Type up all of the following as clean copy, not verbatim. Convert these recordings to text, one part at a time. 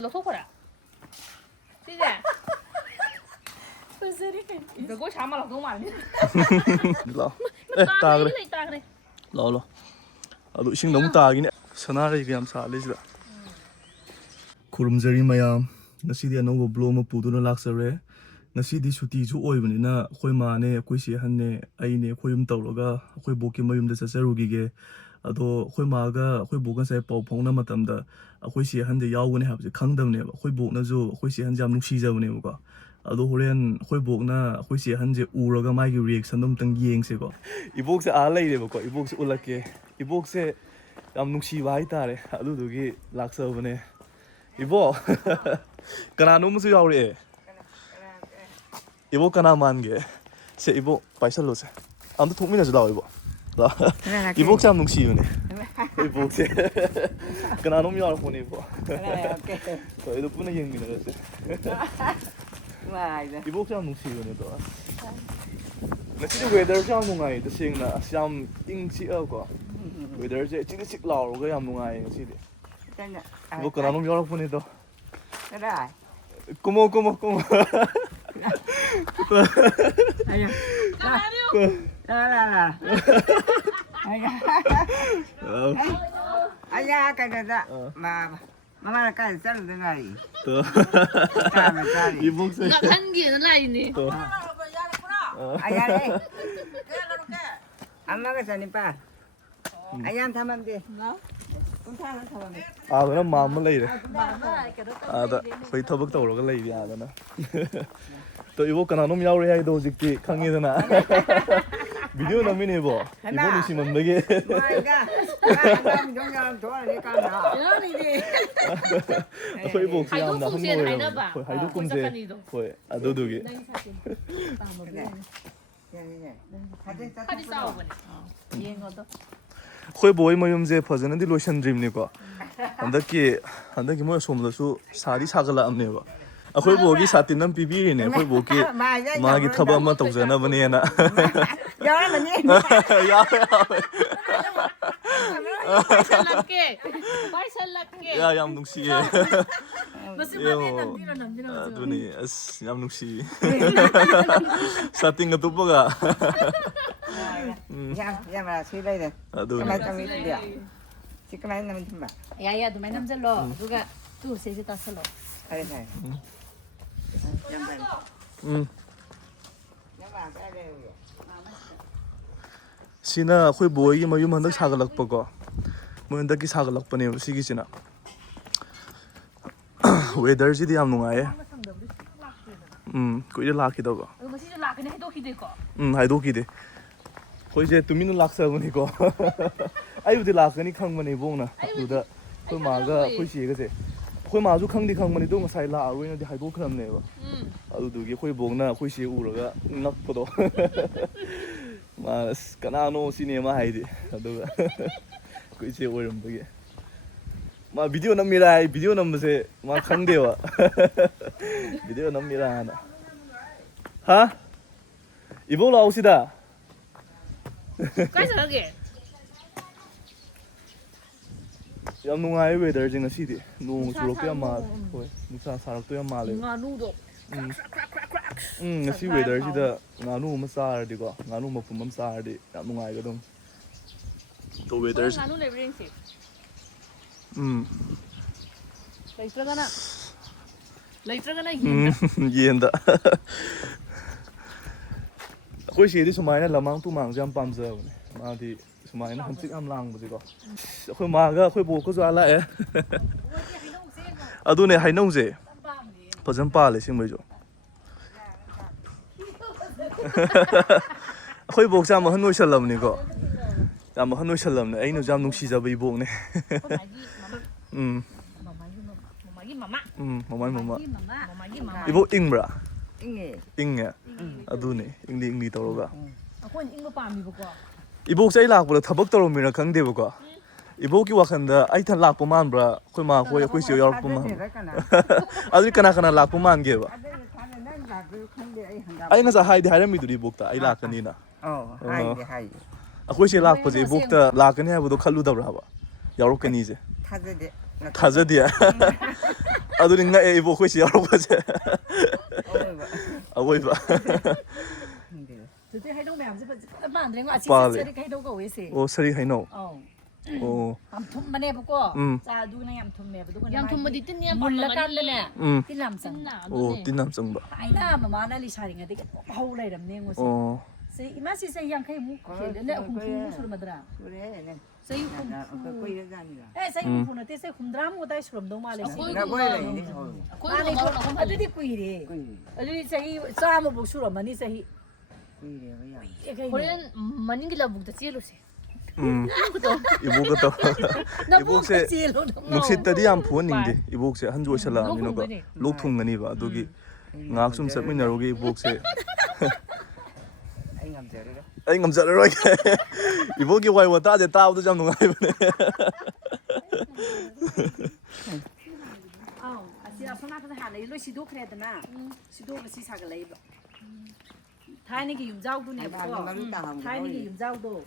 너 속어라. 띠제. 그거 참아라 너무 많이. 라. 다 그래. 라. 아도 이싱 너무 따기네. 선아리 그냥 살리지다. 구름저리 마얌. ngasi dia no blow ma puduna laksare ngasi di suti ju oibnina khoi ma ne khoi si han ne ai ne khoyum tawraga khoi boki mayum da chasarugi ge ado khoi ma ga khoi bokan sai pau phongna matam da khoi si han de yawune habje khangdam ne ba khoi bok na ju khoi si han jam nungsi jawne ba ado horen khoi bok na khoi si han je uraga mai gi reaction dum tang yeng se ko ibok se a lai de ba ko ibok se ulake ibok se jam nungsi ba hai tare adu du gi laksa bane ibo kana num su yaure ibo kana man게 세 이보 바이살로 세 아무도 통민해 주다 이보 이보 참 농시유네 이보 세 kana num yaure 보니 이보 또 이도 뿐에 영미네 그래 와 이보 참 농시유네 또 나시도 weather 참 농아이 드싱나 참 잉치어고 weather 제 찌릿찌릿 라오가 ям 농아이 시디 이보 kana num yaure 보니 또 그래 고모 아니야 라라라 아야 가자다 마마가 썰는 날이 또 까마까리 이봉세 나 한기는 라인이. 또 아야래 엄마가 전이빠 아야 타면 돼 운타는 타면 돼 아 그럼 마음을 내이래 아다 거의 터벅 떠오르가 내이래 아다나 또 이거 그나놈 야우리 하이도 직지 강의잖아 비디오 남이네 이거 이번 이시면 되게 뭐가 나는 정말 도와니까 나 거의 뭐 그냥 나 하이도 한국어예요 하이나 봐. 거의 하이도 꼼세 거의 아 너도게 팔이 싸워보네. 이행어도. 거의 보이 뭐 염제 버전인데 로션 드림니까 한다기 뭐야 소문도수 살이 사글라 없네요 아코이 보기 사티는 비비네 아코이 보기 마기 타바 한번 동전나 보내나 여러분이 살랍게. 빨리 살랍게. 야 얌둥시게 무슨 말이 남디라. 아두니 얌둥시 사팅가 뚜빠가 야 말아 수이래 아두니 그만 좀 있으려 지금 안 나면 좀 봐. 야야 너 맨날 zello. 누가 또 세세 다 zello. 그래 그래 양반 양반 빼래 시나 아코이 보이 뭐 유만 더 사글락버거 뭐 한다기 사글락버네 시기지나 웨더지디 얌 농아예 그이제 라키다고 뭐시 라그네 해도 기대고. 하이도기데 거의 이제 두미는 락사분이고 아유들 락거니 캉만이 봉나 두다 그 마가 호시 이거세 그 마주 캉디 캉만이 동 사이 라아로이는데 하이도 그렇네요 아두두기 호이 봉나 호시 우러가 nakpo도 마 까나노 시네마 하이디 아두가 그 이제 오름되게 마 비디오 남미라 비디오 남으세 마 캉데와 비디오 남미라 하나 하 이보 나오시다 까이서 여기. ꯌꯥꯝ ꯅꯨꯡꯉꯥꯏ ꯋꯦꯗꯔꯁꯦ ꯉꯁꯤꯗꯤ ꯅꯣꯡ ꯆꯨꯔꯛꯄ ꯌꯥꯝ ꯃꯥꯜꯂꯦ ꯍꯣꯏ ꯅꯨꯡꯁꯥ ꯁꯥꯔꯛꯇꯣ ꯌꯥꯝ ꯃꯥꯜꯂꯦ nganudo. ꯉꯁꯤ ꯋꯦꯗꯔꯁꯤꯗ ꯉꯥꯅꯨ ꯑꯃ ꯆꯥꯔꯗꯤꯀꯣ ꯉꯥꯅꯨ ꯃꯄꯨꯝ ꯑꯃ ꯆꯥꯔꯗꯤ ꯌꯥꯝ ꯅꯨꯡꯉꯥꯏꯒꯗꯧ 또 웨더ꯁꯤ nganu leverage. 레이트라가나 ꯌꯦꯟꯗ ꯑꯩꯈꯣꯏ ꯁꯤꯗꯤ ꯁꯨꯃꯥꯏꯅ ꯂꯃꯥꯡ ꯇꯨꯃꯥꯡꯁꯦ ꯌꯥꯝ ꯄꯥꯝꯖꯕꯅꯦ ꯃꯥꯗꯤ ꯁꯨꯃꯥꯏꯅ ꯍꯪꯆꯤꯠ ꯌꯥꯝ ꯂꯥꯡꯕꯁꯦꯀꯣ ꯑꯩꯈꯣꯏ ꯃꯥꯒ ꯑꯩꯈꯣꯏ ꯕꯣꯛꯀꯁꯨ ꯂꯥꯛꯑꯦ ꯑꯗꯨꯅꯦ ꯍꯩꯅꯧꯁꯦ ꯐꯖꯅ ꯄꯥꯜꯂꯦ ꯁꯤꯡꯕꯩꯁꯨ ꯑꯩꯈꯣꯏ ꯕꯣꯛꯁꯦ ꯌꯥꯝ ꯑꯍꯟ ꯑꯣꯏꯁꯜꯂꯕꯅꯤꯀꯣ ꯌꯥꯝ ꯑꯍꯟ ꯑꯣꯏꯁꯜꯂꯕꯅꯦ ꯑꯩꯅꯁꯨ ꯌꯥꯝ ꯅꯨꯡꯁꯤꯖꯕ ꯏꯕꯣꯛꯅꯦ mama. 이보 잉브라 잉해 잉해 아두네 잉리 떠오가 아콘 잉거 빰이고. 이복 자이 락보다 타박 떠오미나 강대보고 이복이 와칸다 아이탄 락보만 브라 콜마 호야 코이시 열보만 아들 까나까나 락보만 게바 아이 나자 하이디 하람미들이 복다 아이 락카니나 하이디 아코이시 락보지 복다 락카니 하고도 칼루다브라 봐 여롭게니제 타드데 타자디야. 아들이 나 이보 혹시 여러 가지. 아보이바. từ từ hay đâu mèo chứ mà anh nói Ba chị lệ. sẽ hay đâu có gì 오 서리 하이노. 오. làm thùng mà nè bố cha du này làm thùng nè bố Yang thum di tin ya một là can đây nè 음. tin làm sao 오 띠남 정바. ai na mà nó đi xài cái đấy hậu này làm nên ngồi 어. xây mà xây yang khai mu cái đấy không phun suru mà ra 그래. 네. xây không 그 꼬이는 거 아니라. 에 xây không phun là xây không drama của tay suru đâu mà lấy 나 꼬이래. 아니 어디 꾸이래 어디 xây 싸 một bộ suru mà đi xây 꼬이래. 그냥. Korean maning gila bugda chelo se. 이보가 nó 이보 bố 혹시 cái gì luôn đúng 눅시 때리 안 부었는데 이보 혹시 한 조에 살라 하는 거 록통가니 봐. 도기 ngạc sum sắp mình nào cái ibo sẽ anh làm gì đấy? anh ngầm giận rồi ibo cái quay qua ta để tao tôi trong đúng ai vậy chị ở phương Nam cái hàng này lối xí đô kẹt na xí đô và xí sạc lấy thái này cái dùng dao đu nè bố thái này cái dùng dao đu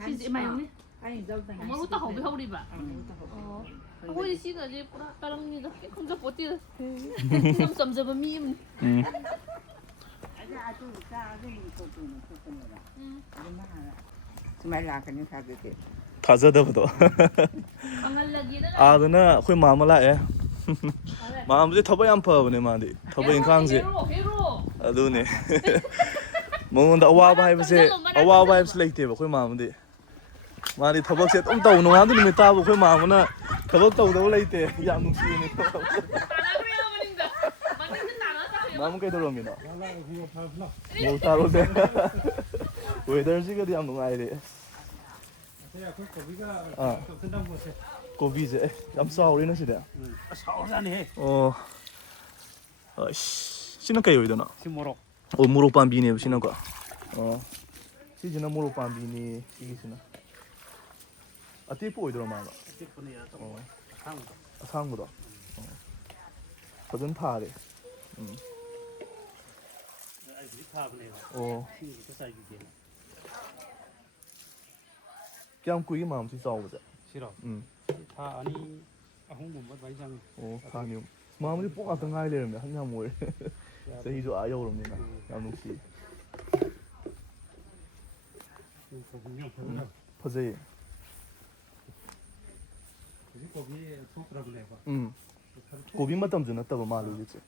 Cái gì mày không biết? ai dùng dao tay Mà lúc tao học với hậu đi bà. Ôi xí là gì? Tao đang nhìn cái không có bột tiền. Sầm sầm giờ mà mìm. mày làm cái những cái gì? 가져다보다 Kangal lagi na. 아 그나 거의 마음을 해 마음 이제 더버이 안 파버네 마디 더버이 강지 Hero. 아두네 뭔가 아와바 해보세 아와바 해보세 레이트에 거의 마음인데 마디 더벅세 똥 떠오는 거 하더니 따보 거의 마음은 더벅 떠오는 레이트 야 뭉치네 마음 꽤 들어옵니다 뭐 따로세 왜 덜지가 양 농아이래 아 고비제 ям 싸우리는 시대 싸우자네. 신은 게 여기다나 시모로. 모로 밤비네 신은 거 시즈나 모로 밤비니 이기시나 띠뽀 이더라 마가 띠뿌니야. 상. 상무다 버전 타래 아이들이 타브네요. 신기도 사이기게. 그냥 꾸이 마음 지 싸우자 싫어. 다 아니 홍문만 많이 장. 가니요 마음이 뽕아 등하이 되는데 한냐 뭘 세희도 아여 그럽니다 양동씨 고기요. 퍼제 고기 소프라브네 봐. 고비 맞담 주났다고 말을 했지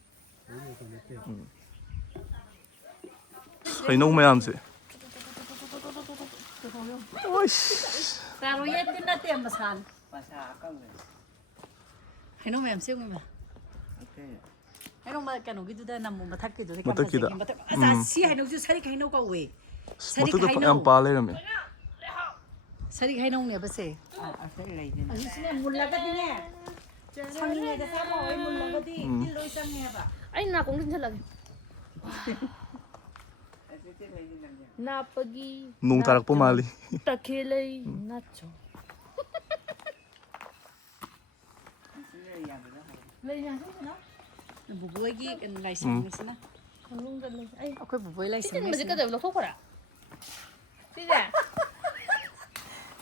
이놈 매암세 오이씨 tao nói tin là tiệm mà sàn 마사 아까운 hay nó mèo siêu mà 거. hay nó mà cái nó cái thứ đây nằm mà thắt cái thứ Mà thắt cái đó. à xí hay nó chứ sai hay nó có quỷ 어떻게 안 빨래라며 sai hay nó nè bác sĩ 아, 셀 레이드. à chứ này muốn là cái gì nè sang nghe cái sao rồi muốn là cái gì đi lối sang nghe bà Ay na kung din lagi. 셀 레이드 남자. Na pagi. 농 타락포 말리 Takilay nacho. 셀 레이드. Lay na so na. bố bố cái lại sang cái gì Kanung gan lay. Ay. ok bố bố lại Sige sang na cái gì ka daw ko ra. Sige.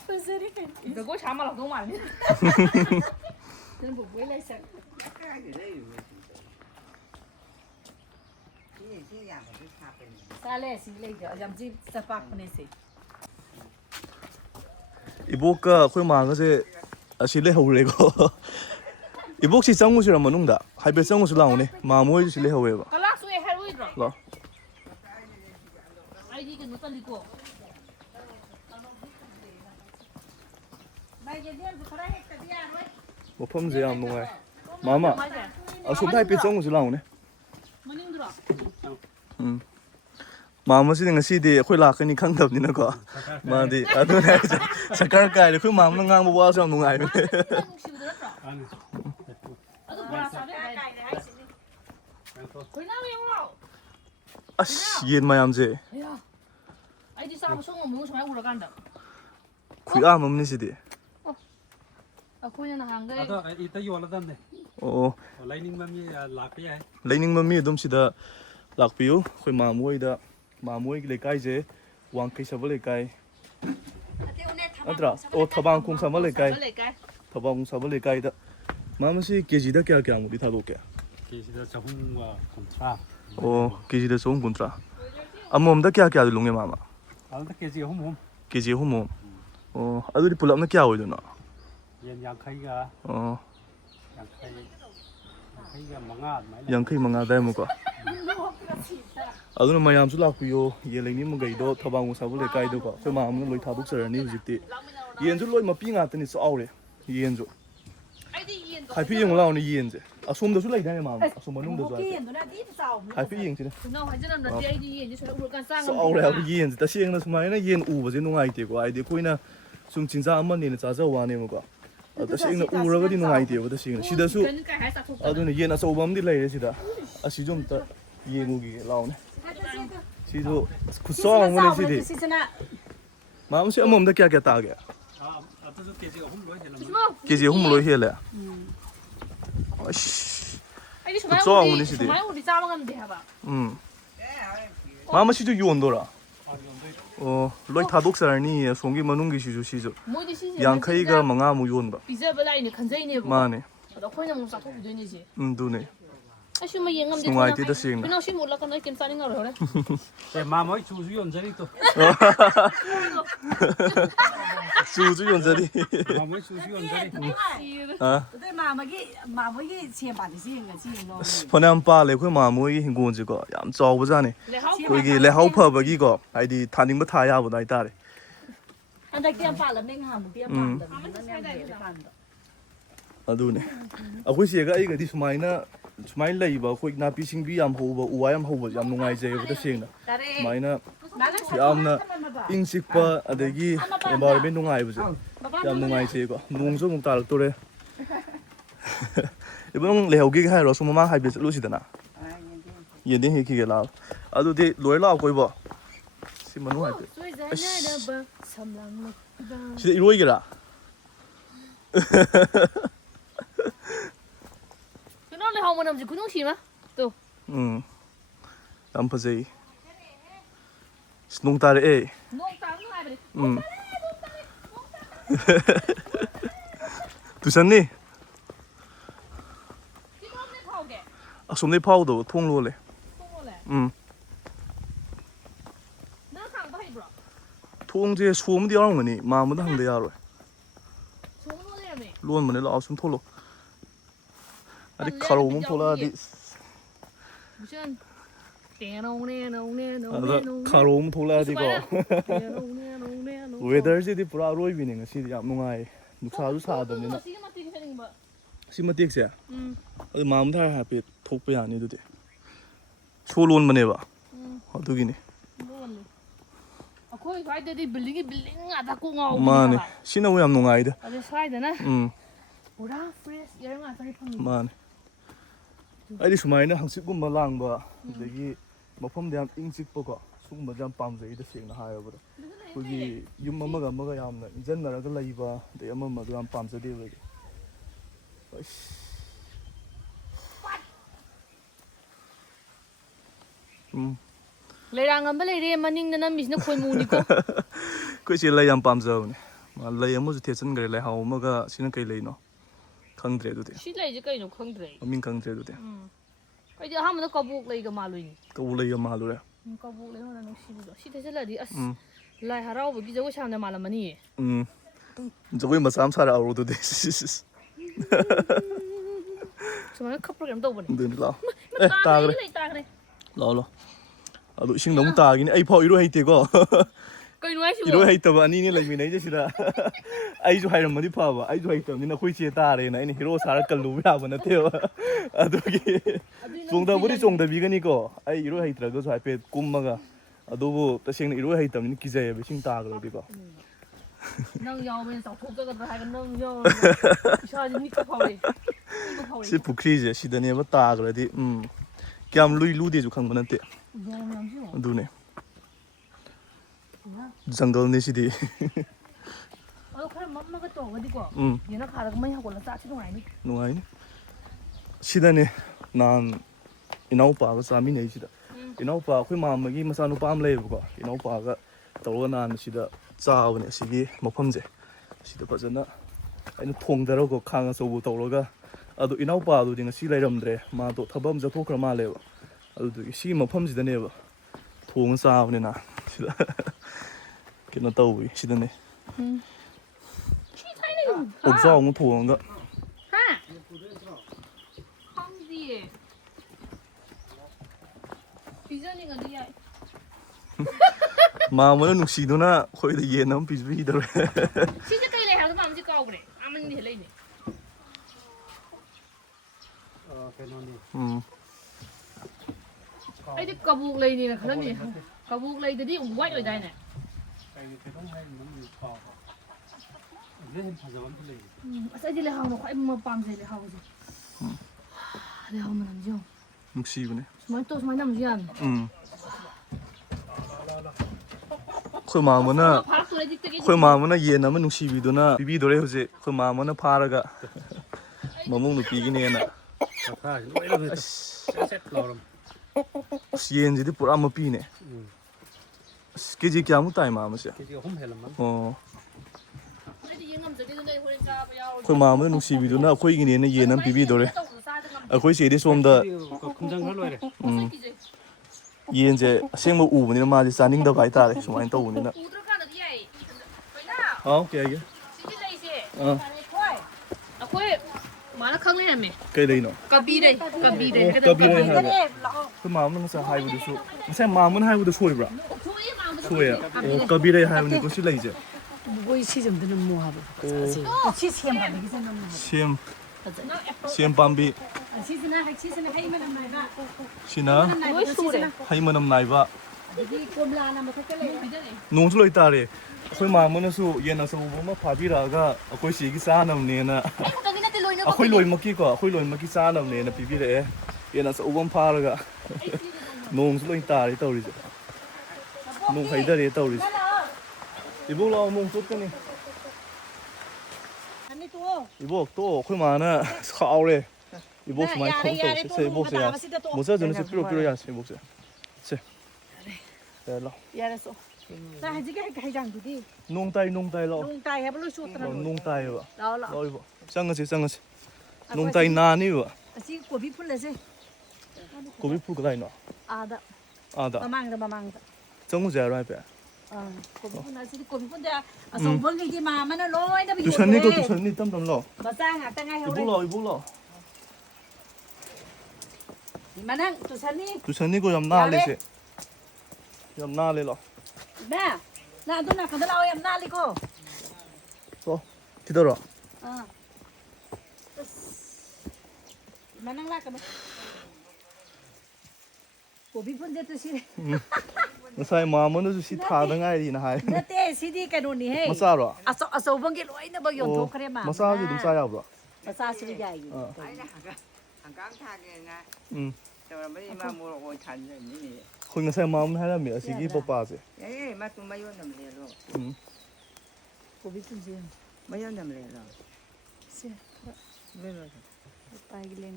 bố sẽ đi cái Ito ko sama lang ko man. nên bố bố lại sang sao lại xí lại giờ làm gì sao phát cái này 이보가 거의 망어제 실내 허울래고 이복시 정우시라 뭐는다 하이베 정우시 나오네 마모이 실내 허웨바 Kalak so e har wi ro. 라 Ay di ka no taliko. bây giờ đi ăn khói hết cái gì rồi 뭐 펌제 안 농아이 마마 아 손타이베 정우시 나오네 Maning dro. 마모시 는 시디 거의 라크니 강답니는 거 마디 아도네 사카르카이 그 마음은 강보 와서 농아이 Nung si dro ro. 아니. Ado para sabi ay. Koy na mo. 아씨 옌 마얌제 Aya. Ay di sa mo song mo song ay ura ganda. 구야 멈니 시디 Ako niya nahangay. 아다 이따 요라단네. 라이닝 맘이 라피야. 레이닝 맘미 돔시다 락비우 거의 마모이 레카이제 왕케 샤벌레카이 아드라 오 타방 콩 사벌레카이 Balik ka. 타방 사벌레카이다 마음씨 계지다 꺄 무디 타도게 계시다 저훈과 곤트라. 계지다 좋은 군트라 아몸다 꺄 롱게 마마 아무도 계지가 홈홈. 계지 호모 아들이 불랍나 꺄 오이도나 연 양카이가 양카이가 망아 많이. 양케이 망아 다이무가 아두나 마얌수 라쿠요 예레니 무게이도 타방우 사불레 까이도가 저 마음은 로이 타독서라니 후직티 이엔주 로이 마피 ngatani 싸우래 이엔주 하이피 용 라오니 이엔제 아솜도수 라이다네 마음 아솜 만ung도 저 하이피 잉지네 너 하지는 너 제이디 이제 저 우리 간 쌍은 싸우래 하고 이엔제 다시행나 수마이나 이엔 우버제 누가이테고 아이디 코이나 좀 진짜 한번니는 자자와네 뭐가 다시행나 우러가디 누가이테고 다시행나 시다수 그러니까 할 사고 아두나 이엔 아소밤디 라이레 시다 아시 좀따 이엔우기 라오네 시도 굿싸움 오네 시디 마음씨 엄엄다 꺄 따게 아무도 계지가 홈 로이 되는. 계지 홈로 헬레 아씨 아니 그쵸, 오늘 시대. 정말 우리 짜먹으면 돼 봐봐 마마 시주 유온도라 로이 타독사니 송기 만ung기 시주 시주 뭐지 시지 양카이가 망아 무 유온바 비자블라이네 간자이네 뭐 마네 너 코이나 못 사고 되니지 두네 아쉬운 뭐 영감 돼 숭아이 띠다 시행나 그냥 쉬 몰라 그냥 김 싸는 거 그래 제 마음이 주주 연절이 또. 수주 연자리 마음이 주주 연절이. 아 그때 마마기 쳔바디 시행가 시행노 퍼냠 빠레 그 마모이 힌고지고 얌 짜오부자네 거기 레하우 퍼버기고 아이디 타닝부 타야보다 이따레 한달 띠안 빨라 맹하면 띠안 판다 ꯑꯗꯨꯅꯦ ꯑꯩꯈꯣꯏ ꯆꯦꯒ ꯑꯩꯒꯗꯤ ꯁꯨꯃꯥꯏꯅ ꯂꯩꯕ ꯑꯩꯈꯣꯏ ꯅꯥꯄꯤ ꯁꯤꯡꯕꯤ ꯌꯥꯝ ꯍꯧꯕ ꯎ ꯋꯥ ꯌꯥꯝ ꯍꯧꯕꯁꯦ ꯌꯥꯝ ꯅꯨꯡꯉꯥꯏꯖꯩꯌꯦꯕ ꯇꯁꯦꯡꯅ ꯁꯨꯃꯥꯏꯅ ꯌꯥꯝꯅ ꯏꯪ ꯆꯤꯛꯄ ꯑꯗꯒꯤ ꯑꯦꯟꯚꯥꯏꯔꯟꯃꯦꯟ ꯅꯨꯡꯉꯥꯏꯕꯁꯦ ꯌꯥꯝ ꯅꯨꯡꯉꯥꯏꯖꯩꯀꯣ ꯅꯣꯡꯁꯨ ꯑꯃꯨꯛ ꯇꯥꯔꯛꯇꯣꯔꯦ 이번 레오기가 하러 소마마 하이비 ꯆꯠꯂꯨꯁꯤꯗꯅ ꯌꯦꯟꯗꯦꯡ ꯍꯦꯛꯈꯤꯒꯦ ꯂꯥꯛꯑꯣ ꯑꯗꯨꯗꯤ ꯂꯣꯏ ꯂꯥꯛꯑꯣ ꯀꯣꯏꯕꯣ ꯁꯤ ꯃꯅꯨꯡ ꯍꯥꯏꯐꯦꯠ ꯁꯤꯗ 이로이게라 그놈의 하모는 없지 그놈 심아 또 ꯌꯥꯝ ꯐꯖꯩ ꯅꯣꯡ ꯇꯥꯔꯛꯑꯦ 농 땅은 하버리 두산니 이놈의 파오게 ꯑꯁꯣꯝꯗꯩ ꯐꯥꯎꯗꯕ ꯊꯣꯡ ꯂꯣꯜꯂꯦ 통올래 너 상바 해브라 ꯊꯣꯡꯁꯦ ꯁꯣꯝꯗꯤ ꯌꯥꯎꯔꯝꯒꯅꯤ ꯃꯥꯝꯕꯗ ꯍꯪꯗ ꯌꯥꯔꯣꯏ 송로네라며 ꯂꯣꯟꯕꯅꯦ ꯂꯥꯛꯑꯣ ꯁꯨꯝ ꯊꯣꯛꯂꯛꯑꯣ ꯑꯗꯩ ꯈꯥꯔꯧ ꯑꯃ ꯊꯣꯛꯂꯛꯑꯗꯤ 무슨 떼농네농네농네농 ꯑꯗ ꯈꯥꯔꯧ ꯑꯃ ꯊꯣꯛꯂꯛꯑꯗꯤꯀꯣ 떼농네농네농 ꯋꯦꯗꯔꯁꯤꯗꯤ ꯄꯨꯔꯥ ꯑꯔꯣꯏꯕꯤꯅꯦ ꯉꯁꯤꯗꯤ ꯌꯥꯝ ꯅꯨꯡꯉꯥꯏ ꯅꯨꯡꯁꯥꯁꯨ ꯁꯥꯗꯕꯅꯤ나 시계 맞게 하는 거 ꯁꯤ ꯃꯇꯦꯛꯁꯦ ꯑꯗꯨ ꯃꯥꯝꯕꯗ ꯍꯥꯏꯐꯦꯠ ꯊꯣꯛꯄ ꯌꯥꯅꯤ ꯑꯗꯨꯗꯤ ꯁꯣ ꯂꯣꯟꯕꯅꯦꯕ ꯑꯗꯨꯒꯤꯅꯤ 뭐겠네 거기 가야 되지 빌딩 하다 꽁하고 마네 시나고 ꯌꯥꯝ ꯅꯨꯡꯉꯥꯏꯗ 어디 사이드나 보라 프레스 이런 거 아직 판 마네 ꯑꯩꯗꯤ ꯁꯨꯃꯥꯏꯅ ꯍꯪꯆꯤꯠꯀꯨꯝꯕ ꯂꯥꯡꯕ ꯑꯗꯒꯤ ꯃꯐꯝꯗ ꯌꯥꯝ ꯏꯪ ꯆꯤꯛꯄꯀꯣ ꯁꯨꯒꯨꯝꯕꯁꯦ ꯌꯥꯝ ꯄꯥꯝꯖꯩꯗ ꯁꯦꯡꯅ ꯍꯥꯏꯔꯕꯗ ꯑꯩꯈꯣꯏꯒꯤ ꯌꯨꯝ ꯑꯃꯒ ꯑꯃꯒ ꯌꯥꯝꯅ ꯏꯟꯖꯟꯅꯔꯒ ꯂꯩꯕ ꯑꯗꯩ ꯑꯃꯗꯣ ꯌꯥꯝ ꯄꯥꯝꯖꯗꯦꯕ ꯑꯩꯗꯤ 레랑 한번 레리 마닝나 미스나 코이무니고 그치 레이 안 빰자오네 레이 아무도 대선 그래 레이 하오마가 시는 그이 레이노 강드레도 돼 실라 이제 까이노 콩드레 민 강드레도 돼 이제 하면 거북 레이가 말로이니 또 레이 말로래 거북 레이는 녹시도 시대절라디 아스 라이 하라고 기저고 샤나 말라마니 저거이 마삼 사라 아우로도 돼 정말 컵 프로그램도 보네 라 따그래 따그래 라라 아도 이싱 너무 따기니 아이 파우 이로 해이테고 그이노 하시고 이로 해이터바 아니니 레미네 이제시다 아이주 하이람머디 파바 아이주 하이터미나 코이치에 따레나 아니 히로 사라 깔루 야바 나테요 아도기 종다부리 종다비가니고 아이 이로 해이트라고 저 앞에 꿈마가 아도부 따싱 이로 해이터미니 기자에 비싱 따그러디고 năng dầu bên sọc thuộc cái hai cái nâng dầu sao như cái phơi 시 부크리제 시드니에 따그러디 꺄ꯝ 루이 루디주 칸 보는데 누네 정글네 시디 그럼 엄마가 또 어디고 얘는 가다가 뭐 하고 나 짜치도 아니 누가이니 시드니 난 이나우파가 싸미네 시다 이나우파 ꯑꯩꯈꯣꯏ ꯃꯥꯝꯃꯒꯤ ꯃꯆꯥꯅꯨꯄꯥ ꯑꯃ ꯂꯩꯌꯦꯕꯀꯣ 이나우파가 ꯇꯧꯔꯒ ꯅꯍꯥꯟ ꯁꯤꯗ ꯆꯥꯕꯅꯦ ꯁꯤꯒꯤ ꯃꯐꯝꯁꯦ ꯁꯤꯗ ꯐꯖꯅ ꯑꯩꯅ ꯊꯣꯡꯗꯔꯒ ꯈꯥꯡ ꯑꯆꯧꯕ ꯇꯧꯔꯒ ꯑꯗꯣ ꯏꯅꯥꯎꯄꯥꯗꯨꯗꯤ ꯉꯁꯤ ꯂꯩꯔꯝꯗ꯭ꯔꯦ ꯃꯥꯗꯣ ꯊꯕꯛ ꯑꯃ ꯆꯠꯊꯣꯛꯈ꯭ꯔ ꯃꯥꯜꯂꯦꯕ ꯑꯗꯨꯗꯨꯒꯤ ꯁꯤꯒꯤ ꯃꯐꯝꯁꯤꯗꯅꯦꯕ ꯊꯣꯡꯉ ꯆꯥꯕꯅꯤꯅ ꯁꯤꯗ ꯀꯩꯅꯣ ꯇꯧꯕꯤ ꯁꯤꯗꯅꯦ ꯑꯣꯛꯆꯥꯎ ꯑꯃ ꯊꯣꯡꯉꯒ 황지에 비전이가 야 마음은 눅시도나 거기다 얘는 비비더래 시즈카이네 하도 마음지 까고 그래 아무리 헬레이네 아이디 까북 레이니나 그러니 까북 레이들이 우와이 어디다네 아싸지 레 하고 거의 뭐 밤새 레 하고 레 하고 남죠 눅시구네 스마이 남지 않 그 마음은 얘는 눅시비도나 비비더래 호지 그 마음은 파라가 머몽 누피기네나 얘인지도 뿌라 뭐 비네 깨지 아무 따위 마음이야 그 마음은 눅시비도나 거기기네는 얘는 비비더래 거기 세디 좀더 얘인제 생모 우분이나 마지 싸닝다고 하이따래 수마인 떠우니나 오케이 알게 아코에 마라 칸네야메 그래이노 까비레 하네 그 마음은 무슨 하이브도 무슨 마음은 하이브도 소리브라 소리야 까비레 하이브는 것이 레이제 뭐 시점들은 뭐 하고 시샘 하는 게 생각나 시엠 밤비 시스나 하이만 나이바 시나 하이만음 나이바 이 꼼라나 못할래 농수 있다래 그 마음은수 얘나서 뭐 파비라가 거기 시기 싸남네나 거기 로이 먹기고 거기 로이 먹기 싸남네나 비비래 얘나서 오번 파라가 농수 있다래 떠오르지 농 하이다래 떠오르지 이보라 농 쫓더니 이보 또 그 많아 사오래 이보 많이 또 세 보세요 모자 전에 필요 야세 보세요 세 됐어 야랬어 나 하지게 해장두디 농타이 로 농타이 해볼로 쇼트라 농타이 와 나올라 이보 짱가지 농타이 나니 와 아시 고비 풀레세 고비 풀 거다 이노 아다 마망다 정우제 라이베 고비 풀 아시 고비 풀데 아송벌리기 마마는 로이다 비 두산니 땀땀로 마상 아땅아 해오래 이불로 이만한 두산니 거 염나래세 염나래로 나 나도 나 가다 나와 염나리고 또 기다려 이만한 라까면 고비 풀데 뜻이 ngài 마음은 시 타당아이나 하이 nate sidi kanoni he 마사로 aso bangi loina ba yon thokre ma 마사지 좀 싸야브라 masa sidi jai 한강 타게나 저러면 이마 물고 잔니 거기 ngài 마음 하려면 아시기 뽀빠지 예 맛도 마요 남래로 gobi tunje 마요 남래로 se lelo tailen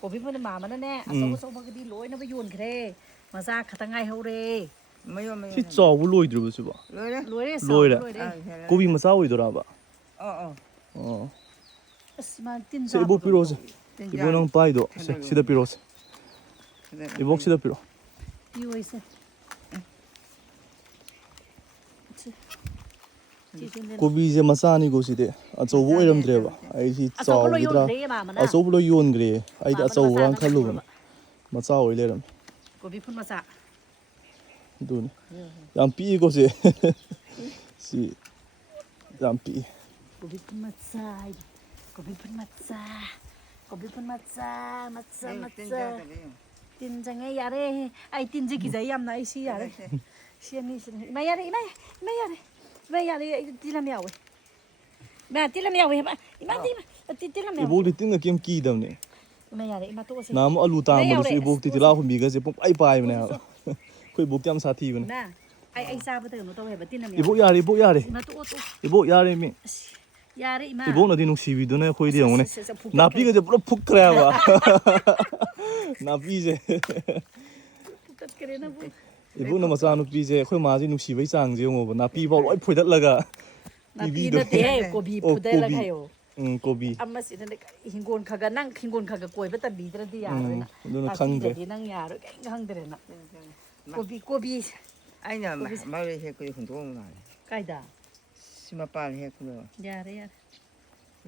gobi pun ma mana ne aso bangi loina ba yon kre masa khatangai hore 마요 시 짜고 로이드르 봐 로래 loire 고비 마사 오이더라 봐 asma tin 세 이보 피로스 이보는 빠이도 시다 피로스 이보 시다 피로 yoise 고비 이제 마사니 고시데 아저보 이름들에 봐 아이시 짜오기더라 아저보로 요온 그래 아이다 아저보랑 칼로는 마사 오이레름 gobi pun masa 누네 양 삐고지 시 lampi gobi pun masa tin jange yare ai tin ji ki jai yam na isi yare siani sin ma yare tilam yawe ba tilam yawe ba tilam yawe 이보리 띵가 겜 끼담네 ma yare ma to se 나무 알루 따먹으면서 이보 티티라 호미가지 뽕 빠이빠이네 거의 목잠 사티브네 na ai sa ba no to he ba tilam yawe 이보 야래 ma to 이보 야래 미 yare ma 이보 너디 눅시비도네 거이디 영네 나삐가 제 뿌러 푹 그래야 봐 나삐제 tat kare na bu 이보 나 마사 눅삐제 거의 마지 눅시베 짱지 영어 봐 나삐 봐 로이 포이달라가 na pi na te gobi pudela khayo 고비. ꯑꯃꯁꯤꯅ ꯍꯤꯡꯒꯣꯜ ꯈꯒ ꯅꯪ ꯍꯤꯡꯒꯣꯜ ꯈꯒ ꯀꯣꯏꯕ ꯇꯝꯕꯤꯗ꯭ꯔꯗꯤ ꯌꯥꯔꯣꯏꯅ. ꯑꯗꯨꯅ ꯈꯪꯗ꯭ꯔꯦ. ꯅꯪ ꯌꯥꯔꯣꯏ ꯀꯩꯝ ꯈꯪꯗ꯭ꯔꯦꯅ. ꯀꯣꯕꯤ ꯑꯩꯅ ꯃꯔꯣꯏ ꯍꯦꯛꯄꯗꯤ ꯍꯨꯟꯗꯣꯛꯑꯝ ꯃꯥꯜꯂꯦ. ꯀꯥꯏꯗ? ꯁꯤ ꯃꯄꯥꯟ ꯍꯦꯛꯄꯗꯣ. ꯌꯥꯔꯦ ꯌꯥꯔꯦ.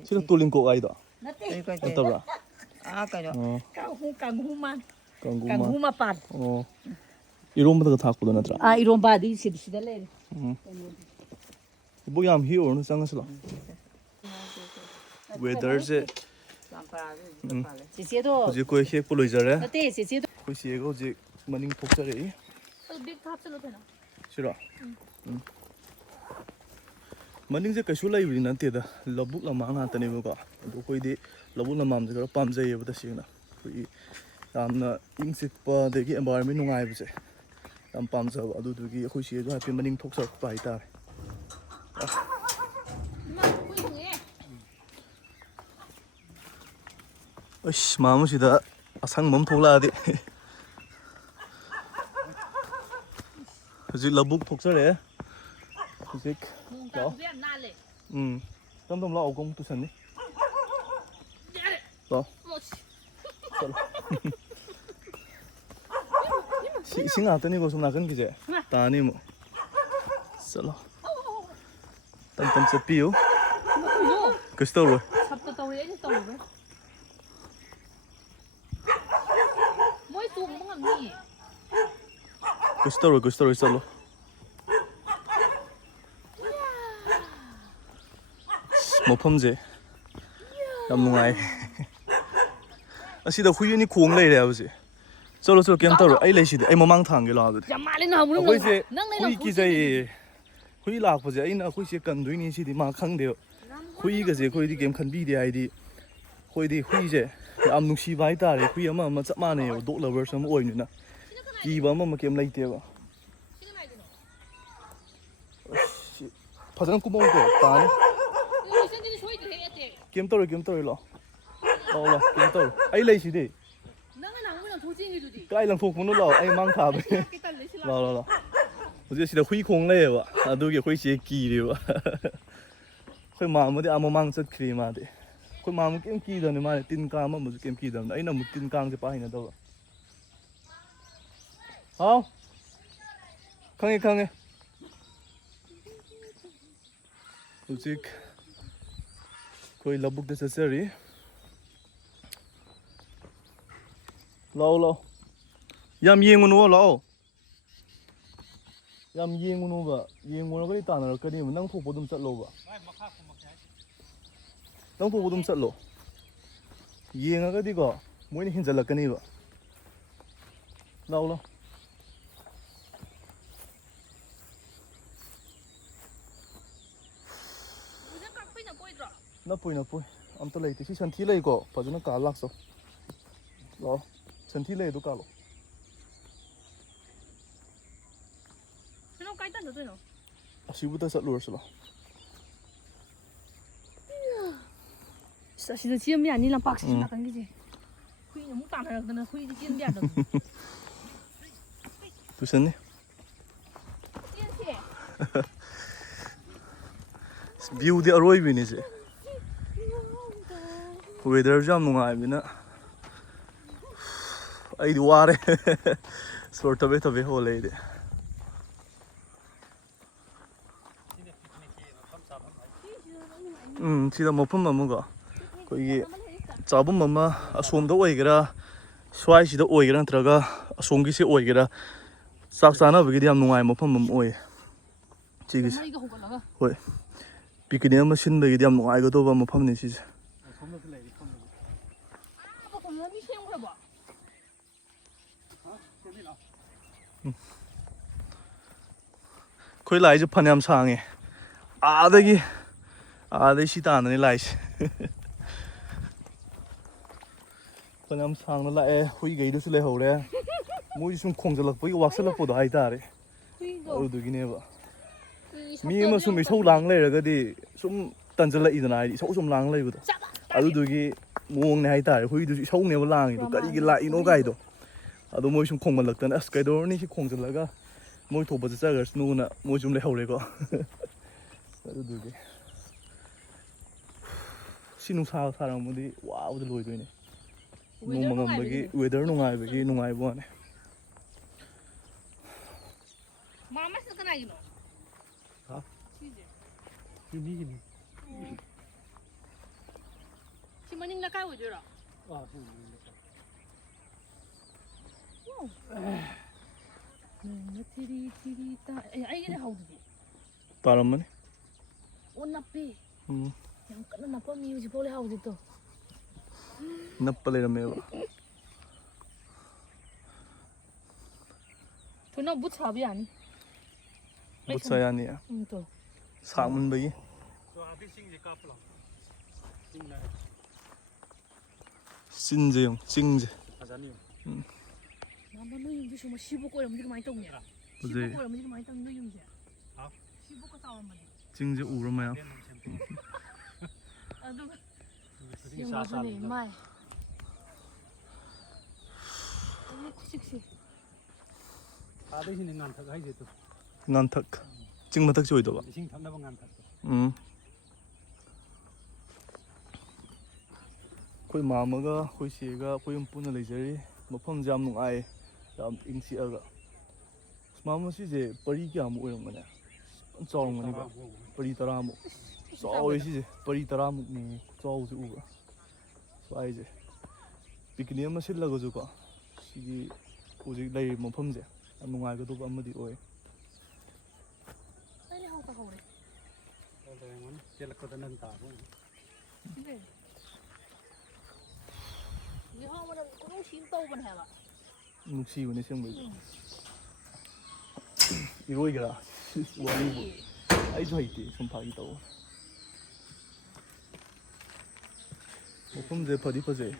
ꯁꯤꯅ ꯇꯨꯂꯤꯡꯀꯣꯛ ꯍꯥꯏꯗꯣ? ꯅꯠꯇꯦ. ꯅꯠꯇꯕ꯭ꯔꯥ? ꯀꯩꯅꯣ. ꯀꯥꯡꯍꯨ ꯃꯥꯟ. ꯀꯥꯡꯒꯨ ꯃꯄꯥꯟ. ꯑꯣ. ꯏꯔꯣꯝꯕꯗꯒ ꯊꯥꯛꯄꯗꯣ ꯅꯠꯇ꯭ꯔꯥ? ꯏꯔꯣꯝꯕꯗꯤ ꯁꯤꯗ ꯂꯩꯔꯦ. ꯏꯕꯣꯛ ꯌꯥꯝ ꯍꯦꯛꯎꯔꯅꯨ ꯆꯪꯉꯁꯤ ꯂꯥꯎ. ꯋꯦꯗꯔꯁꯦ ꯆꯤꯆꯦꯗꯣ ꯍꯧꯖꯤꯛ ꯑꯩꯈꯣꯏ ꯍꯦꯛꯄ ꯂꯣꯏꯖꯔꯦ. ꯅꯠꯇꯦ ꯆꯤꯆꯦꯗꯣ. ꯑꯩꯈꯣꯏ ꯆꯦꯒ ꯍꯧꯖꯤꯛ ꯃꯅꯤꯡ ꯊꯣꯛꯆꯔꯛꯏ. 빅 탑슬로 되나? ꯁꯤꯔꯣ? ꯃꯅꯤꯡꯁꯦ ꯀꯩꯁꯨ ꯂꯩꯕꯗꯤ ꯅꯠꯇꯦꯗ ꯂꯧꯕꯨꯛ ꯂꯝꯃꯥꯡ ꯉꯥꯛꯇꯅꯦꯕꯀꯣ ꯑꯗꯣ ꯑꯩꯈꯣꯏꯗꯤ ꯂꯧꯕꯨꯛ ꯂꯝꯃꯥꯡꯁꯦ ꯈꯔ ꯄꯥꯝꯖꯩꯌꯦꯕ ꯇꯁꯦꯡꯅ ꯑꯩꯈꯣꯏꯒꯤ ꯌꯥꯝꯅ ꯏꯪ ꯆꯤꯛꯄ ꯑꯗꯒꯤ ꯑꯦꯟꯚꯥꯏꯔꯟꯃꯦꯟ ꯅꯨꯡꯉꯥꯏꯕꯁꯦ ꯌꯥꯝ ꯄꯥꯝꯖꯕ ꯑꯗꯨꯗꯨꯒꯤ ꯑꯩꯈꯣꯏ ꯆꯦꯁꯨ ꯍꯥꯏꯐꯦꯠ ꯃꯅꯤꯡ ꯊꯣꯛꯆꯔꯛꯄ 하이ꯇꯥꯔꯦ. ꯑꯁ ꯃꯥꯃꯁꯤꯗ ꯑꯁꯪꯕ ꯑꯃ ꯊꯣꯛꯂꯛꯑꯗꯤ ꯍꯧꯖꯤꯛ ꯂꯧꯕꯨꯛ ꯊꯣꯛꯆꯔꯛꯑꯦ. ꯍꯧꯖꯤꯛ ꯂꯥꯛꯑꯣ. ꯇꯝ ꯇꯝ ꯂꯥꯛꯑꯣ ꯀꯣ ꯇꯨꯁꯟꯅꯤ. ꯂꯥꯛꯑꯣ. ꯆꯠꯂꯣ. ꯏꯁꯤꯡ ꯉꯥꯛꯇꯅꯤꯀꯣ ꯁꯣꯝ ꯅꯥꯀꯟꯒꯤꯁꯦ ꯇꯥꯅꯤ ꯑꯃꯨꯛ. ꯆꯠꯂꯣ. ꯇꯝ ꯇꯝ ꯆꯠꯄꯤꯌꯨ. ꯀꯩꯁꯨ ꯇꯧꯔꯣꯏ. 삽도 떠오르 애니 떠오르. 뭐이 쏘는 거 없니? 그스토리 썰로 ꯃꯐꯝꯁꯦ ꯌꯥꯝ ꯅꯨꯡꯉꯥꯏ. ꯑꯁꯤꯗ ꯍꯨꯏꯅꯤ ꯈꯣꯡ ꯂꯩꯔꯦ ꯍꯥꯏꯕꯁꯦ. ꯆꯠꯂꯣ ꯆꯠꯂꯣ ꯀꯩꯝ ꯇꯧꯔꯣꯏ ꯑꯩ ꯂꯩꯁꯤꯗꯤ ꯑꯩ ꯃꯃꯥꯡ ꯊꯥꯡꯒꯦ ꯂꯥꯛꯑꯣ ꯑꯗꯨꯗꯤ. ꯌꯥꯝ ꯃꯥꯜꯂꯦ ꯅꯍꯥꯟꯃꯨꯛ ꯑꯩꯈꯣꯏꯁꯦ ꯅꯪ ꯍꯨꯏ ꯀꯤꯖꯩꯌꯦ. ꯍꯨꯏ ꯂꯥꯛꯄꯁꯦ ꯑꯩꯅ ꯑꯩꯈꯣꯏꯁꯦ ꯀꯟꯗꯣꯏꯅꯤ ꯁꯤꯗꯤ ꯃꯥ ꯈꯪꯗꯦꯕ. ꯍꯨꯏꯒꯁꯦ ꯑꯩꯈꯣꯏꯗꯤ ꯀꯩꯝ ꯈꯟꯕꯤꯗꯦ ꯍꯥꯏꯗꯤ ꯑꯩꯈꯣꯏꯗꯤ ꯍꯨꯏꯁꯦ ꯌꯥꯝ ꯅꯨꯡꯁꯤꯕ ꯍꯥꯏꯇꯥꯔꯦ. ꯍꯨꯏ ꯑꯃ ꯆꯞ ꯃꯥꯟꯅꯩꯌꯦꯕ ꯗꯣꯛ ꯂꯚꯔꯁ ꯑꯃ ꯑꯣꯏꯕꯅꯤꯅ ꯀꯤꯕ ꯑꯃ ꯀꯩꯝ ꯂꯩꯇꯦꯕ. फजन कुमाऊं को ताने केम तौर लो लाओ ला केम तौर आई लई सिदे काय लंथोकनो लाओ आई मांग थाबे लाओ लाओ लाओ हजे सिदा हुई खोंग लेबा अदुगे अखोई से कीरेबा अखोई मामदे आममांग चतख्री मादे अखोई माम केम कीदने माने तिन का अममु केम कीदने अइना मु तिन कांग से पाहिना दबा हाउ खंगे खंगे ꯍꯧꯖꯤꯛ ꯑꯩꯈꯣꯏ ꯂꯧꯕꯨꯛꯇ ꯆꯠꯆꯔꯤ. ꯂꯥꯛꯑꯣ ꯂꯥꯛꯑꯣ ꯌꯥꯝ ꯌꯦꯡꯉꯨꯅꯨ ꯂꯥꯛꯑꯣ ꯌꯥꯝ ꯌꯦꯡꯉꯨꯅꯨꯕ ꯌꯦꯡꯉꯨꯔꯒꯗꯤ ꯇꯥꯟꯅꯔꯛꯀꯅꯤꯕ ꯅꯪ ꯊꯣꯛꯄ ꯑꯗꯨꯝ ꯆꯠꯂꯣꯕ ꯅꯪ ꯊꯣꯛꯄ ꯑꯗꯨꯝ ꯆꯠꯂꯣ ꯌꯦꯡꯉꯒꯗꯤꯀꯣ ꯃꯣꯏꯅ ꯍꯦꯟꯖꯜꯂꯛꯀꯅꯤꯕ. ꯂꯥꯛꯑꯣ ꯂꯥꯛꯑꯣ ꯅꯄꯣꯏ ꯅꯄꯣꯏ ꯑꯝꯇ ꯂꯩꯇꯦ ꯁꯤ ꯁꯟꯊꯤ ꯂꯩꯀꯣ ꯐꯖꯅ ꯀꯥ ꯂꯥꯛꯆꯧ ꯂꯥꯛꯑꯣ ꯁꯟꯊꯤ ꯂꯩ ꯑꯗꯨ ꯀꯥꯜꯂꯣ. ꯑꯁꯤꯕꯨꯗ ꯆꯠꯂꯨꯔꯁꯤ ꯂꯥꯛꯑꯣ. ꯑꯁꯤꯗ ꯆꯦꯟꯕ ꯌꯥꯅꯤ ꯂꯝꯄꯥꯛꯁꯤꯁꯨ ꯅꯥꯀꯟꯒꯤꯁꯦ ꯍꯨꯏꯅ ꯑꯃꯨꯛ ꯇꯥꯟꯅꯔꯛꯇꯅ ꯍꯨꯏꯗꯤ ꯆꯦꯟꯕ ꯌꯥꯗꯕꯅꯤ. ꯇꯨꯁꯟꯅꯤ ꯚ꯭ꯌꯨꯗꯤ ꯑꯔꯣꯏꯕꯤꯅꯤꯁꯦ. ꯋꯦꯗꯔꯁꯨ ꯌꯥꯝ ꯅꯨꯡꯉꯥꯏꯕꯅꯤꯅ ꯑꯩꯗꯤ ꯋꯥꯔꯦ ꯁꯣꯔ ꯊꯕꯦ ꯊꯕꯦ ꯍꯣꯜꯂꯦ ꯑꯩꯗꯤ. ꯁꯤꯗ ꯃꯐꯝ ꯑꯃꯒ ꯑꯩꯈꯣꯏꯒꯤ ꯆꯥꯐꯝ ꯑꯃ ꯑꯁꯣꯝꯗ ꯑꯣꯏꯒꯦꯔꯥ ꯁ꯭ꯋꯥꯏꯁꯤꯗ ꯑꯣꯏꯒꯦꯔꯥ ꯅꯠꯇ꯭ꯔꯒ ꯑꯁꯣꯝꯒꯤꯁꯤ ꯑꯣꯏꯒꯦꯔꯥ ꯆꯥꯛ ꯆꯥꯅꯕꯒꯤꯗꯤ ꯌꯥꯝ ꯅꯨꯡꯉꯥꯏꯕ ꯃꯐꯝ ꯑꯃ ꯑꯣꯏꯌꯦ ꯁꯤꯒꯤꯁꯦ. ꯍꯣꯏ ꯄꯤꯀꯅꯤꯛ ꯑꯃ ꯁꯤꯟꯕꯒꯤꯗꯤ ꯌꯥꯝ ꯅꯨꯡꯉꯥꯏꯒꯗꯧꯕ ꯃꯐꯝꯅꯤ ꯁꯤꯁꯦ. ꯑꯩꯈꯣꯏ ꯂꯥꯛꯏꯁꯦ ꯐꯅꯌꯥꯝ ꯁꯥꯡꯉꯦ ꯑꯥꯗꯒꯤ ꯁꯤ ꯇꯥꯟꯅꯅꯤ ꯂꯥꯛꯏꯁꯦ. ꯐꯅꯌꯥꯝ ꯁꯥꯡꯅ ꯂꯥꯛꯑꯦ ꯍꯨꯏꯈꯩꯗꯨꯁꯨ ꯂꯩꯍꯧꯔꯦ ꯃꯣꯏꯁꯨ ꯁꯨꯝ ꯈꯣꯡꯖꯜꯂꯛꯄꯒꯤ ꯋꯥꯛꯁꯜꯂꯛꯄꯗꯣ ꯍꯥꯏꯇꯥꯔꯦ ꯑꯗꯨꯗꯨꯒꯤꯅꯦꯕ. ꯃꯤ ꯑꯃ ꯁꯨꯝ ꯏꯁꯧ ꯂꯥꯡ ꯂꯩꯔꯒꯗꯤ ꯁꯨꯝ ꯇꯟꯖꯜꯂꯛꯏꯗꯅ ꯍꯥꯏꯗꯤ ꯏꯁꯧ ꯁꯨꯝ ꯂꯥꯡ ꯂꯩꯕꯗꯣ ꯑꯗꯨꯗꯨꯒꯤ ꯃꯑꯣꯡꯅꯦ ꯍꯥꯏꯇꯥꯔꯦ. ꯍꯨꯏꯗꯨꯁꯨ ꯏꯁꯧꯅꯦꯕ ꯂꯥꯡꯉꯤꯗꯣ ꯀꯔꯤꯒꯤ ꯂꯥꯛꯏꯅꯣ ꯀꯥꯏꯗꯣ ꯑꯗꯣ ꯃꯣꯏ ꯁꯨꯝ ꯈꯣꯡꯃꯜꯂꯛꯇꯅ ꯑꯁ ꯀꯩꯗꯧꯔꯅꯤ ꯁꯤ ꯈꯣꯡꯖꯤꯜꯂꯒ ꯃꯣꯏ ꯊꯣꯛꯄ ꯆꯠꯆꯈ꯭ꯔꯁꯅꯨꯅ ꯃꯣꯏ ꯁꯨꯝ ꯂꯩꯍꯧꯔꯦꯀꯣ. ꯑꯗꯨꯗꯨꯒꯤ ꯉꯁꯤ ꯅꯨꯡꯁꯥ ꯁꯥꯔꯝꯃꯗꯤ ꯋꯥꯕꯗ ꯂꯣꯏꯗꯣꯏꯅꯦ Weather ꯅꯣꯡ ꯃꯪꯉꯝꯕꯒꯤ ꯋꯦꯗꯔ ꯅꯨꯡꯉꯥꯏꯕꯒꯤ ꯅꯨꯡꯉꯥꯏꯕ ꯋꯥꯅꯦ Mama is gonna you know. Huh? She's 유미기니. She morning na kayo dito. 아, Tiri tiri ta. Ay gina how do. 따라만 Una pe. 음 Yang kana na pa music pole how dito. nappa lerameva Tuna but sabi ani. butsayaniya To. 사문በ기 저 아비싱 이제 까불어. 싱나 신재용 찡제 하자니요. Mama no yung gusto mo sibo ko yung hindi ko maintaw niya. Buzi. Sibo ko yung hindi ko maintaw no yung siya. 아, Sibo ko tawa man. 찡제 우르마야 내 놈 챔피. Ado. 그게 Yung mga 사사. ni mai. Ano siksi. 아비싱 간타가 이제 또 난탁 찡마탁 지오이도가 싱 탐나방 간타. ꯑꯩꯈꯣꯏ ꯃꯥꯝꯃꯒ ꯑꯩꯈꯣꯏ ꯆꯦꯒ ꯑꯩꯈꯣꯏ ꯌꯨꯝ ꯄꯨꯟꯅ ꯂꯩꯖꯔꯤ ꯃꯐꯝꯁꯦ ꯌꯥꯝ ꯅꯨꯡꯉꯥꯏ ꯌꯥꯝ ꯏꯪ ꯆꯤꯛꯑꯒ ꯃꯥꯝꯃ ꯁꯤꯁꯦ ꯄꯔꯤ ꯀꯌꯥꯃꯨꯛ ꯑꯣꯏꯔꯝꯒꯅꯤ ꯆꯥꯎꯔꯝꯒꯅꯤꯀꯣ ꯄꯔꯤ 10ꯃꯨꯛ ꯆꯥꯎꯋꯦ ꯁꯤꯁꯦ ꯄꯔꯤ 10ꯃꯨꯛꯅꯤ ꯆꯥꯎꯕꯁꯦ ꯎꯕ ꯁ꯭ꯋꯥꯏꯁꯦ ꯄꯤꯛꯅꯤꯛ ꯑꯃ ꯁꯤꯜꯂꯒꯁꯨꯀꯣ ꯁꯤꯒꯤ ꯍꯧꯖꯤꯛ ꯂꯩꯔꯤꯕ ꯃꯐꯝꯁꯦ ꯌꯥꯝ ꯅꯨꯡꯉꯥꯏꯒꯗꯧꯕ ꯑꯃꯗꯤ ꯑꯣꯏ Ay how ka hore. 그러면 젤라코다는 다고. Hindi. Ni how mo na kung sin taw ban hela. ꯅꯨꯡꯁꯤꯕꯅꯦ ꯁꯦꯡꯕꯩꯁꯨ ꯏꯔꯣꯏꯒꯦꯔꯥ ꯋꯥꯔꯤꯕꯨ ꯑꯩꯁꯨ ꯍꯩꯇꯦ ꯁꯨꯝ ꯐꯥꯒꯤ ꯇꯧꯕ ꯃꯐꯝꯁꯦ ꯐꯗꯤ ꯐꯖꯩ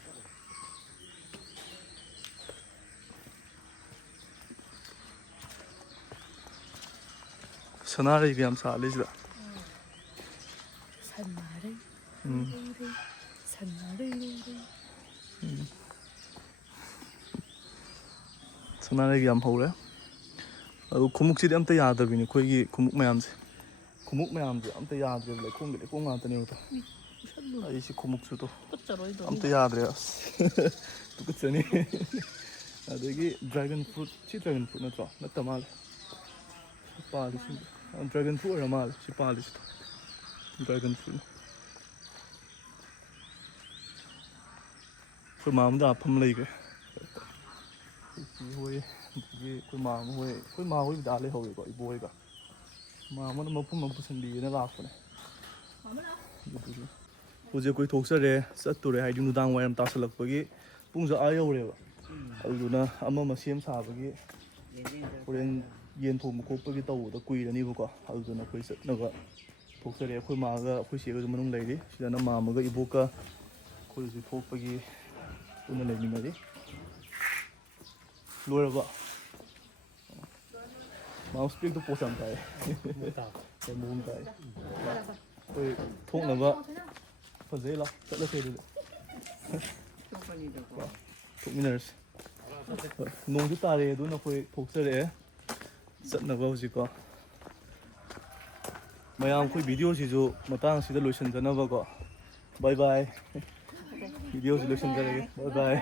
ꯁꯅꯥꯔꯩꯒ ꯌꯥꯝ ꯁꯥꯠꯂꯦ ꯁꯤꯗ Sanare. 음. Sanare. ꯁꯅꯥꯔꯩꯒ ꯌꯥꯝ ꯍꯧꯔꯦ ꯑꯗꯨ ꯈꯨꯃꯨꯛꯁꯤꯗꯤ ꯑꯝꯇ ꯌꯥꯗꯕꯤꯅꯤ ꯑꯩꯈꯣꯏꯒꯤ ꯈꯨꯃꯨꯛ ꯃꯌꯥꯝꯁꯦ ꯑꯝꯇ ꯌꯥꯗ꯭ꯔꯦꯕ ꯂꯩꯈꯣꯝꯒꯤ ꯂꯩꯈꯣꯝ ꯉꯥꯛꯇꯅꯦꯕ ꯑꯩꯁꯤ ꯈꯨꯃꯨꯛꯁꯨꯗꯣ Putsaroy do. ꯑꯝꯇ ꯌꯥꯗ꯭ꯔꯦ ꯑꯁ ꯇꯨꯀꯠꯆꯅꯤ ꯑꯗꯒꯤ ꯗ꯭ꯔꯥꯒꯟ ꯐ꯭ꯔꯨꯠ ꯁꯤ ꯗ꯭ꯔꯥꯒꯟ ꯐ꯭ꯔꯨꯠ ꯅꯠꯇ꯭ꯔꯣ ꯅꯠꯇ ꯃꯥꯜꯂꯦ ꯁꯤ ꯄꯥꯜꯂꯤꯁꯤ ꯗ꯭ꯔꯥꯒꯟ ꯐ꯭ꯔꯨꯠ ꯑꯣꯏꯔ ꯃꯥꯜꯂꯦ ꯁꯤ ꯄꯥꯜꯂꯤꯁꯤꯗꯣ ꯗ꯭ꯔꯥꯒꯟ ꯐ꯭ꯔꯨꯠ ꯑꯩꯈꯣꯏ ꯃꯥꯝꯃꯗ ꯐꯝ ꯂꯩꯈ꯭ꯔꯦ ꯑꯩꯈꯣꯏ ꯍꯣꯏ ꯑꯗꯒꯤ ꯑꯩꯈꯣꯏ ꯃꯥꯝꯃ ꯍꯣꯏ ꯑꯩꯈꯣꯏ ꯃꯥ ꯍꯣꯏ ꯗꯥ ꯂꯩꯍꯧꯔꯦꯀꯣ ꯏꯕꯣꯍꯣꯏꯒ ꯃꯥꯝꯃꯅ ꯃꯐꯝ ꯑꯃ ꯄꯨꯁꯟꯕꯤꯒꯦꯅ ꯂꯥꯛꯄꯅꯦ ꯑꯗꯨꯗꯨꯒꯤ ꯍꯧꯖꯤꯛ ꯑꯩꯈꯣই ꯊꯣꯛꯆꯔꯦ ꯆꯠꯇꯣꯔꯦ ꯍꯥꯏꯗꯤ ꯅꯨꯡꯗꯥꯡ ꯋꯥꯏꯔꯝ ꯇꯥꯁꯜꯂꯛꯄꯒꯤ ꯄꯨꯡꯁꯨ ꯑꯥ ꯌꯧꯔꯦꯕ ꯑꯗꯨꯗꯨꯅ ꯑꯃ ꯁꯦꯝ ꯁꯥꯕꯒꯤ ꯍꯣꯔꯦꯟ ꯌꯦꯟ ꯊꯣꯡꯕ ꯈꯣꯠꯄꯒꯤ ꯇꯧꯕꯗ ꯀꯨꯏꯔꯅꯤꯕꯀꯣ ꯑꯗꯨꯗꯨꯅ ꯑꯩꯈꯣꯏ ꯆꯠꯅꯕ ꯊꯣꯛꯆꯔꯦ ꯑꯩꯈꯣꯏ ꯃꯥꯒ ꯑꯩꯈꯣꯏ ꯆꯦꯒꯁꯨ ꯃꯅꯨꯡ ꯂꯩꯔꯤ ꯁꯤꯗꯅ ꯃꯥꯝꯃꯒ ꯏꯕꯣꯛꯀ ꯑꯩꯈꯣꯏ ꯍꯧꯖꯤꯛ ꯊꯣꯛꯄꯒꯤ ꯄꯨꯟꯅ ꯂꯩꯃꯤꯟꯅꯔꯤ ꯂꯣꯏꯔꯕ 마우스 픽도 보지 않다. 너무 다. 그 통나가 퍼제라 잘라세요. 통미너스. 농주 따래도 너희 복설에 ꯆꯠꯅꯕ ꯍꯧꯖꯤꯛꯀꯣ ꯃꯌꯥꯝ ꯑꯩꯈꯣꯏ ꯚꯤꯗꯤꯑꯣꯁꯤꯁꯨ ꯃꯇꯥꯡꯁꯤꯗ ꯂꯣꯏꯁꯤꯟꯖꯅꯕꯀꯣ ꯕꯥꯏ ꯕꯥꯏ ꯚꯤꯗꯤꯑꯣꯁꯤ ꯂꯣꯏꯁꯤꯟꯖꯔꯒꯦ ꯕꯥꯏ ꯕꯥꯏ